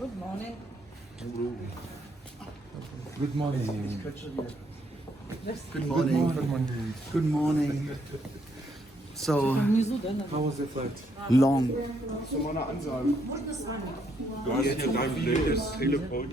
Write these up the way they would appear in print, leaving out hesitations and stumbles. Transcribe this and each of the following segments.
Good morning. Good morning. Good morning. Good morning. So, How was your flight? long. Hast du mal eine Ansage? Du hast hier dein blödes Telefon.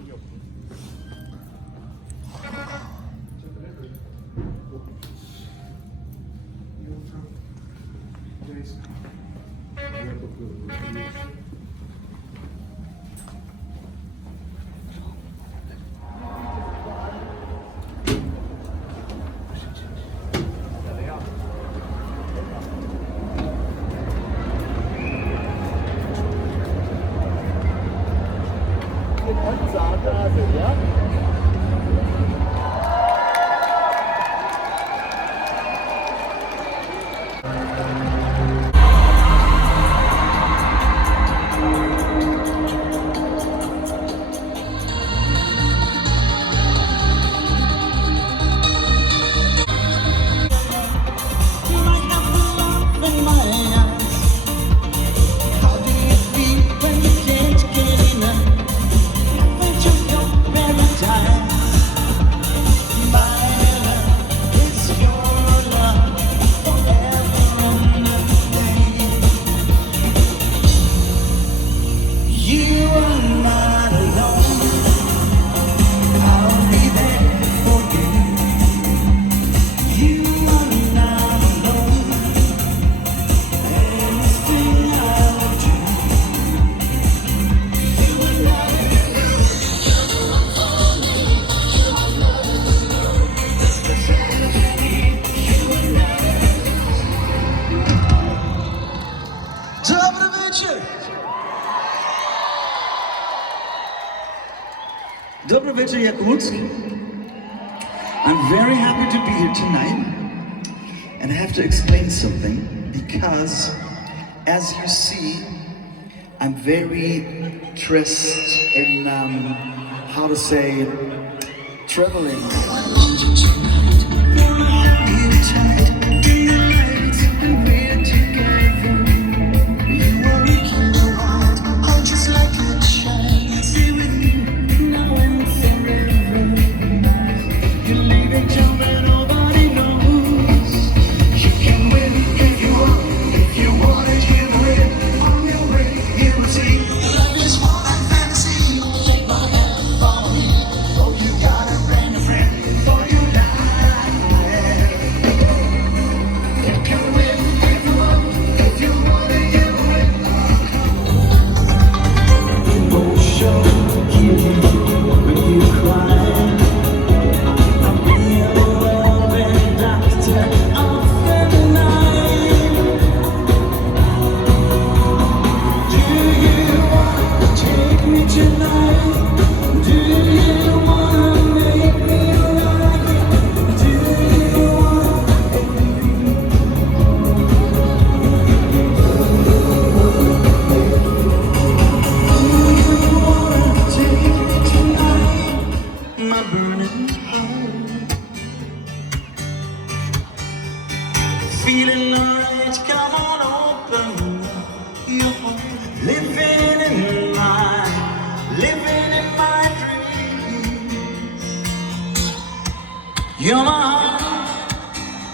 Dobry wieczór, Yakutsk. I'm very happy to be here tonight, and I have to explain something because, as you see, I'm very dressed in, how to say, traveling. Feeling alright, come on, open your heart. Living in my dreams. You're my heart,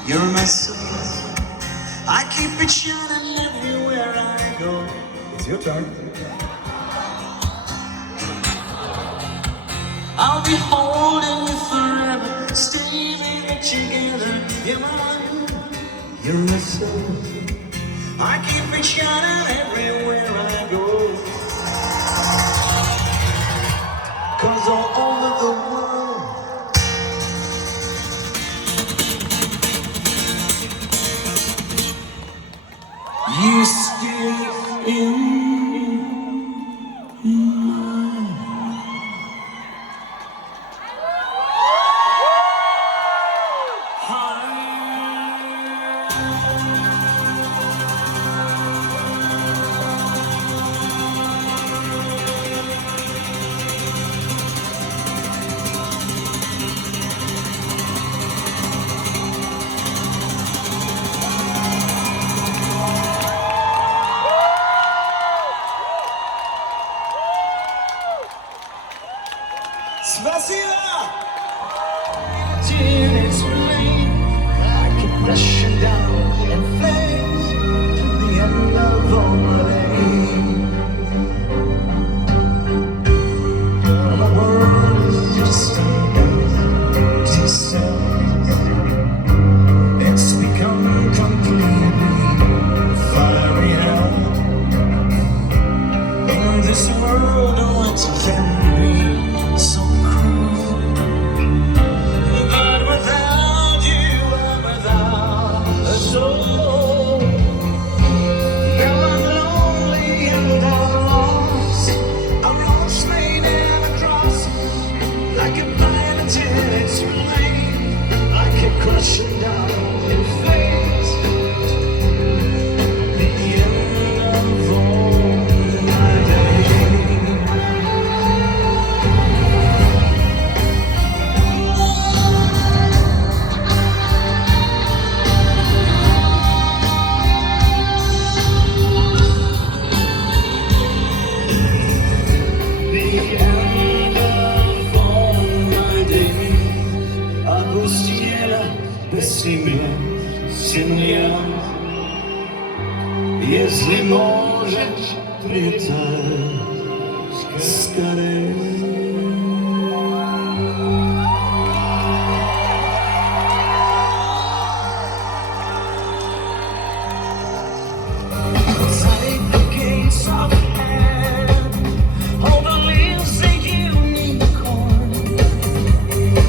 you're my soul. I keep it shining everywhere I go. It's your turn. I'll be holding you forever, staying together. You're my heart, you're my soul. I keep it shining everywhere I go. 'Cause all over the world, you stay in Spasiba! Tears remain like a rushing down in flames to the end of all my days. My world is just an empty cell. It's become completely fiery hell. In this world, what's can be so cruel? But without you, I'm without a soul. Now I'm lonely and I'm lost. I'm lost laid in a cross, like a planet flame, like a crushing down in flames. The end of all my days. The end of all my days. Опустела без тебя семья. Если можешь, прилетай скорее. Take the gates of hell. Hold the leaves, the unicorn.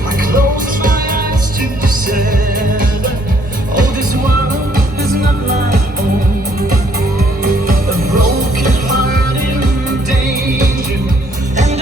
I close my eyes to despair. Oh, this world is not my own. A broken heart in danger, and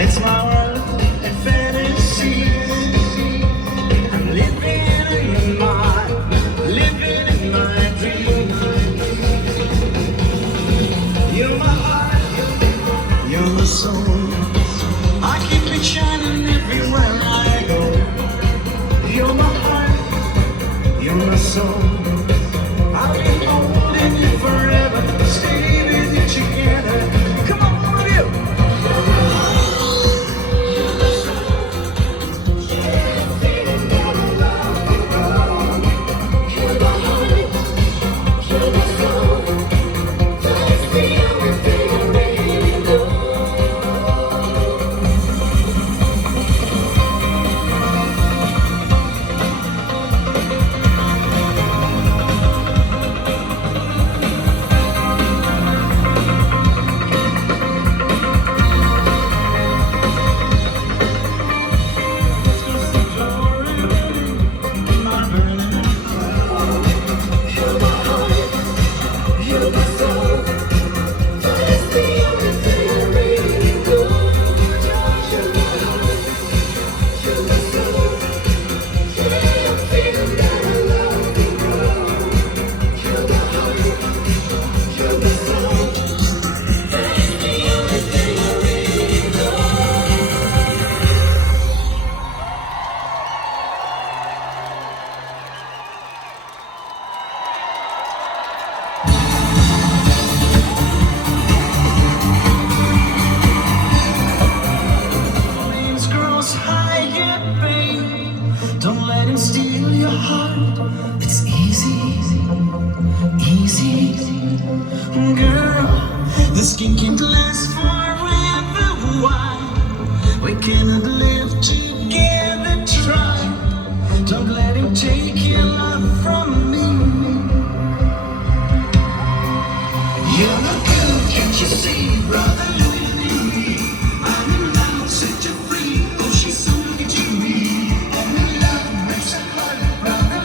It's my world and fantasy. I'm living in my dream. You're my heart, you're my soul. I keep it shining everywhere I go. You're my heart, you're my soul. I'll be holding you forever, stay with you together. Come on, all of you. Girls higher, babe. Don't let him steal your heart. It's easy, easy. Girl, this game can't last forever. Why? We cannot live together. Try. Don't let him take your love from me. You're not good, can't you see, brother? I'm in love, set you free. Oh, she's so good to me. Only love makes a heart, brother.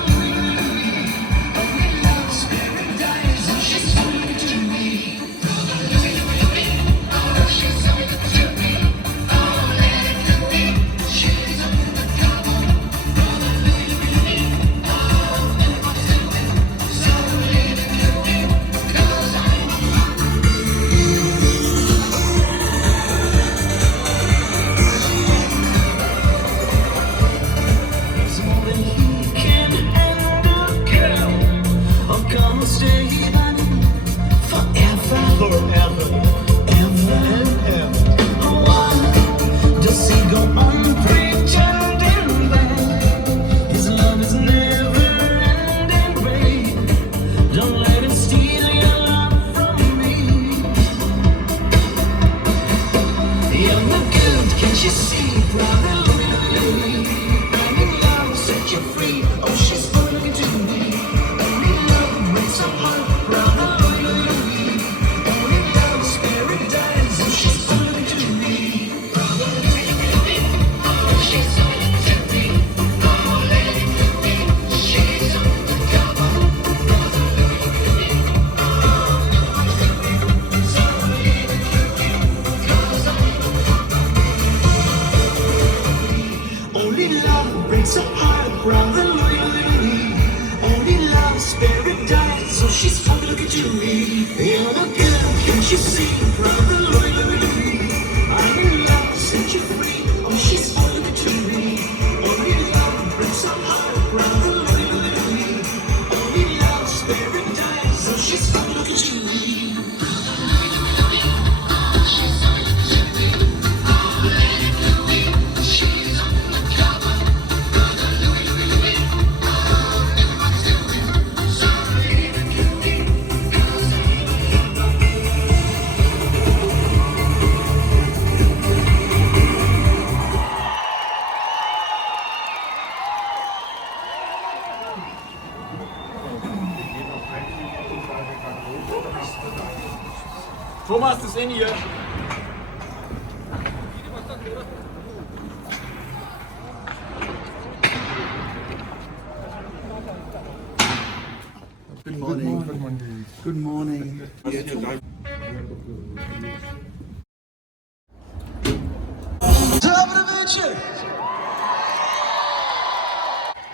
Only love's paradise. Oh, she's so good to me. Oh, she's so good to me. Oh, let it to me. She's undercover. It's more than he can handle, girl. Oh, come and stay forever, forever, ever and ever. Why does he go on pretending that his love is never ending, babe? Don't let him steal your love from me. You're no good, can't you see, brother? I'm in love, set you free. Oh, she's looking to me. Only love breaks her heart, brother. Only love's paradise. Oh, she's looking to me. Oh, she's looking to me. Oh, let it to me. She's undercover. Only love breaks her heart, brother. Only love's paradise. So she's looking to me. You're not good, can't you see, brother? I'm in love, set you free. Oh, she's looking to me. Only love breaks her heart, brother. Only love's paradise. So she's looking to me. Thomas ist in hier. Good morning. Good morning. Was ist hier dein? wieczór!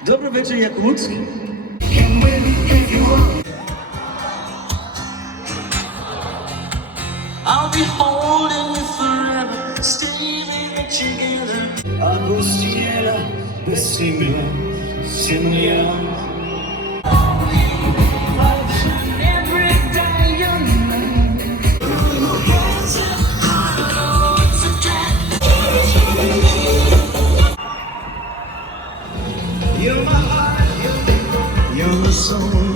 Dobry wieczór, Jakutsk. I'll be holding you forever, staying together. Agustiniera, Bessimia, Sinia. Every day you're mine. You're my heart, you're my soul.